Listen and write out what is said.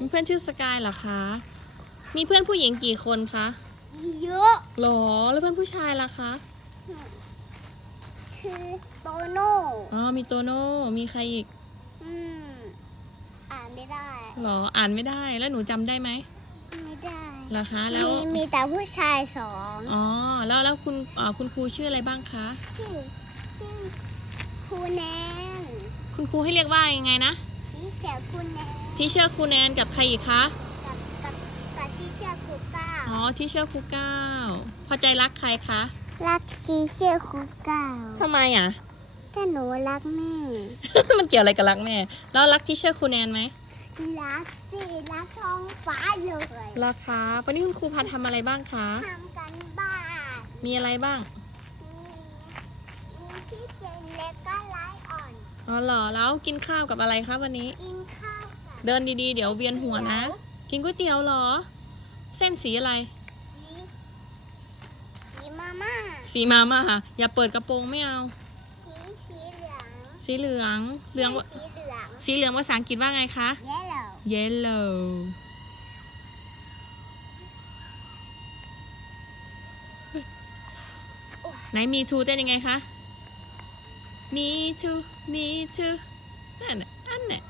มีเพื่อนชื่อสกายเหรอคะ มีเพื่อนผู้หญิงกี่คนคะเยอะหรอ แล้วเพื่อนผู้ชายล่ะคะ คือโตโน่อ๋อ มีโตโน่ มีใครอีก อืมอ่านไม่ได้หรอ อ่านไม่ได้ แล้วหนูจำได้ไหมไม่ได้เหรอคะ แล้ว มีมีแต่ผู้ชายสองอ๋อ แล้วแล้วคุณอ่าคุณครูชื่ออะไรบ้างคะ ชื่อชื่อครูแนนคุณครูให้เรียกว่ายังไงนะชี้เสียครูแนน ทีเชอร์ครูแนนกับใครอีกคะ กับกับกับที่เชื่อครูก้าอ๋อ ทีเชอร์ครูเก้าพอใจรักใครคะ รักชีเชื่อครูก้าทำไมอะ ก็หนูรักแม่ มันเกี่ยวอะไรกับรักแม่ แล้วรักทีเชอร์ครูแนนไหม รักสิรักท้องฟ้าเลยรักคะวันนี้คุณครูพาทำอะไรบ้างคะ ทำกันบ้านมีอะไรบ้าง มีมีที่เย็นเล็กก็ไลท์อ่อน อ๋อเหรอ แล้วกินข้าวกับอะไรคะวันนี้ กินข้าวกับ เดินดีๆ เดี๋ยวเวียนหัวนะ กินก๋วยเตี๋ยวเหรอ เส้นสีอะไร สีสีมาม่าสีมาม่าอย่าเปิดกระโปรงไม่เอา สีสีเหลืองสีเหลืองเหลืองสีเหลืองสีเหลืองภาษาอังกฤษว่าไงคะ yellow yellow ไหนมีทูเต้นยังไงคะ me too me too นั่นน่ะอันน่ะ